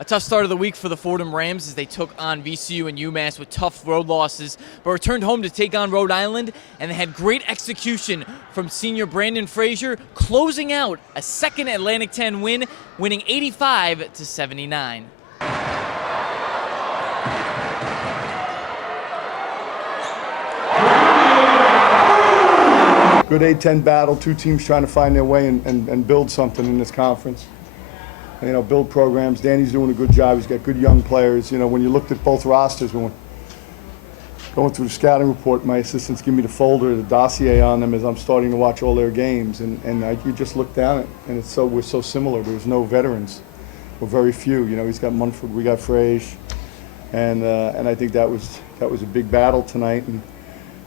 A tough start of the week for the Fordham Rams as they took on VCU and UMass with tough road losses, but returned home to take on Rhode Island, and they had great execution from senior Branden Frazier, closing out a second Atlantic 10 win, winning 85-79. Good A-10 battle, two teams trying to find their way and build something in this conference. You know, build programs. Danny's doing a good job. He's got good young players. You know, when you looked at both rosters, when we're going through the scouting report, my assistants give me the folder, the dossier on them as I'm starting to watch all their games, and you just look down it, and we're so similar. There's no veterans. We're very few. You know, he's got Munford, we got Frazier, and I think that was a big battle tonight. And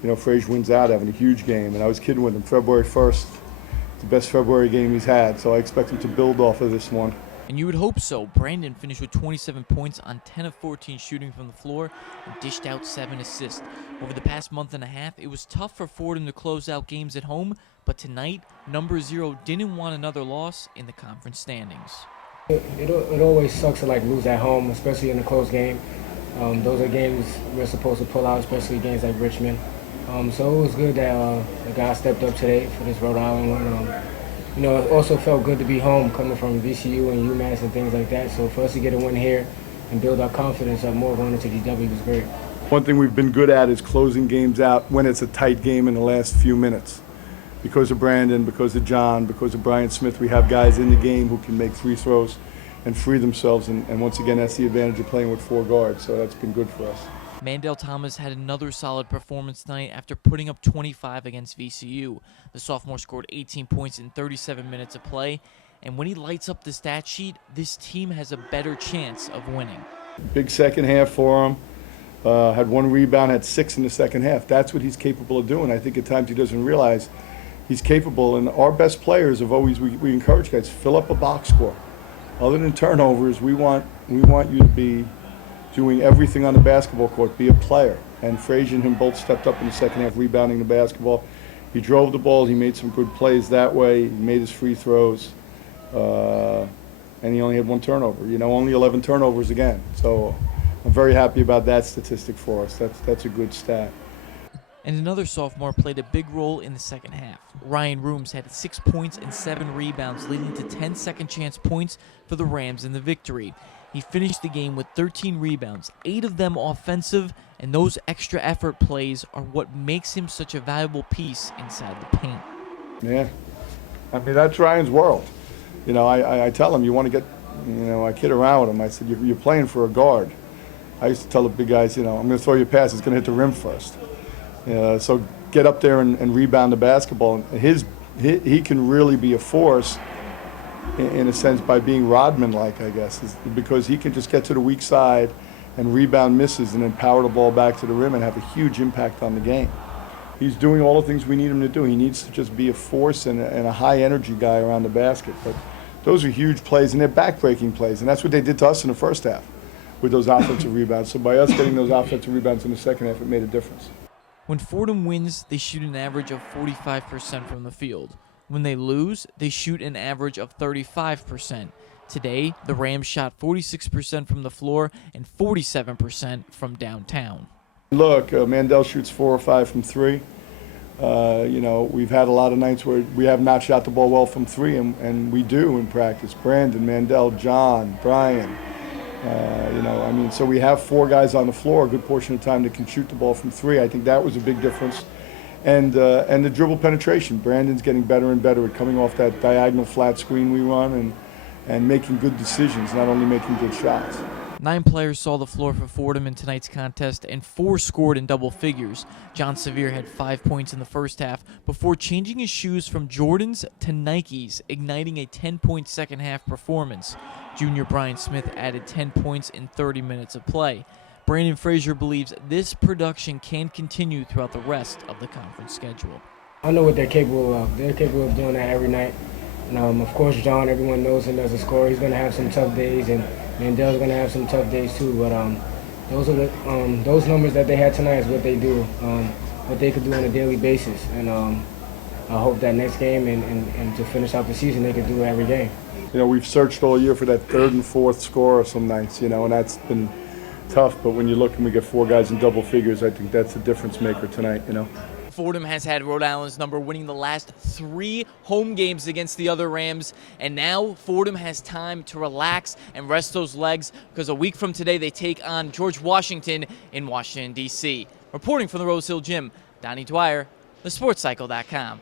you know, Frazier wins out having a huge game, and I was kidding with him. February 1st, the best February game he's had, so I expect him to build off of this one. And you would hope so. Branden finished with 27 points on 10 of 14 shooting from the floor and dished out 7 assists. Over the past month and a half, it was tough for Fordham to close out games at home, but tonight, number 0 didn't want another loss in the conference standings. It always sucks to lose at home, especially in a close game. Those are games we're supposed to pull out, especially games like Richmond. So it was good that the guys stepped up today for this Rhode Island one. You know, it also felt good to be home, coming from VCU and UMass and things like that. So for us to get a win here and build our confidence up more going into DW was great. One thing we've been good at is closing games out when it's a tight game in the last few minutes. Because of Branden, because of Jon, because of Bryan Smith, we have guys in the game who can make free throws and free themselves. And once again, that's the advantage of playing with 4 guards. So that's been good for us. Mandell Thomas had another solid performance tonight after putting up 25 against VCU. The sophomore scored 18 points in 37 minutes of play, and when he lights up the stat sheet, this team has a better chance of winning. Big second half for him. Had 1 rebound, had 6 in the second half. That's what he's capable of doing. I think at times he doesn't realize he's capable, and our best players have always, we encourage guys, fill up a box score. Other than turnovers, we want you to be doing everything on the basketball court, be a player. And Frazier and him both stepped up in the second half, rebounding the basketball. He drove the ball, he made some good plays that way, he made his free throws, and he only had 1 turnover. You know, only 11 turnovers again. So I'm very happy about that statistic for us. That's a good stat. And another sophomore played a big role in the second half. Rhoomes had 6 points and 7 rebounds, leading to 10 second-chance points for the Rams in the victory. He finished the game with 13 rebounds, 8 of them offensive, and those extra effort plays are what makes him such a valuable piece inside the paint. Yeah, I mean, that's Ryan's world. You know, I tell him, you want to get, you know, I kid around with him. I said, you're playing for a guard. I used to tell the big guys, you know, I'm going to throw you a pass, it's going to hit the rim first. So get up there and rebound the basketball. And he can really be a force in a sense by being Rodman-like, I guess, because he can just get to the weak side and rebound misses and then power the ball back to the rim and have a huge impact on the game. He's doing all the things we need him to do. He needs to just be a force and a high-energy guy around the basket. But those are huge plays, and they're back-breaking plays, and that's what they did to us in the first half with those offensive rebounds. So by us getting those offensive rebounds in the second half, it made a difference. When Fordham wins, they shoot an average of 45% from the field. When they lose, they shoot an average of 35%. Today, the Rams shot 46% from the floor and 47% from downtown. Look, Mandell shoots 4 or 5 from 3. You know, we've had a lot of nights where we have not shot the ball well from 3, and we do in practice. Branden, Mandell, Jon, Bryan. You know, I mean, so we have 4 guys on the floor a good portion of the time that can shoot the ball from 3. I think that was a big difference. And the dribble penetration. Branden's getting better and better at coming off that diagonal flat screen we run and making good decisions, not only making good shots. 9 players saw the floor for Fordham in tonight's contest, and 4 scored in double figures. Jon Severe had 5 points in the first half before changing his shoes from Jordans to Nikes, igniting a 10-point second-half performance. Junior Bryan Smith added 10 points in 30 minutes of play. Branden Frazier believes this production can continue throughout the rest of the conference schedule. I know what they're capable of. They're capable of doing that every night. And of course, Jon, everyone knows him as a scorer. He's going to have some tough days, and Mandell's going to have some tough days too. But those are those numbers that they had tonight is what they do, what they could do on a daily basis. And I hope that next game and to finish out the season, they can do it every game. You know, we've searched all year for that third and fourth scorer some nights, you know, and that's been tough. But when you look and we get 4 guys in double figures, I think that's the difference maker tonight, you know. Fordham has had Rhode Island's number, winning the last 3 home games against the other Rams, and now Fordham has time to relax and rest those legs, because a week from today they take on George Washington in Washington, D.C. Reporting from the Rose Hill Gym, Donnie Dwyer, thesportscycle.com.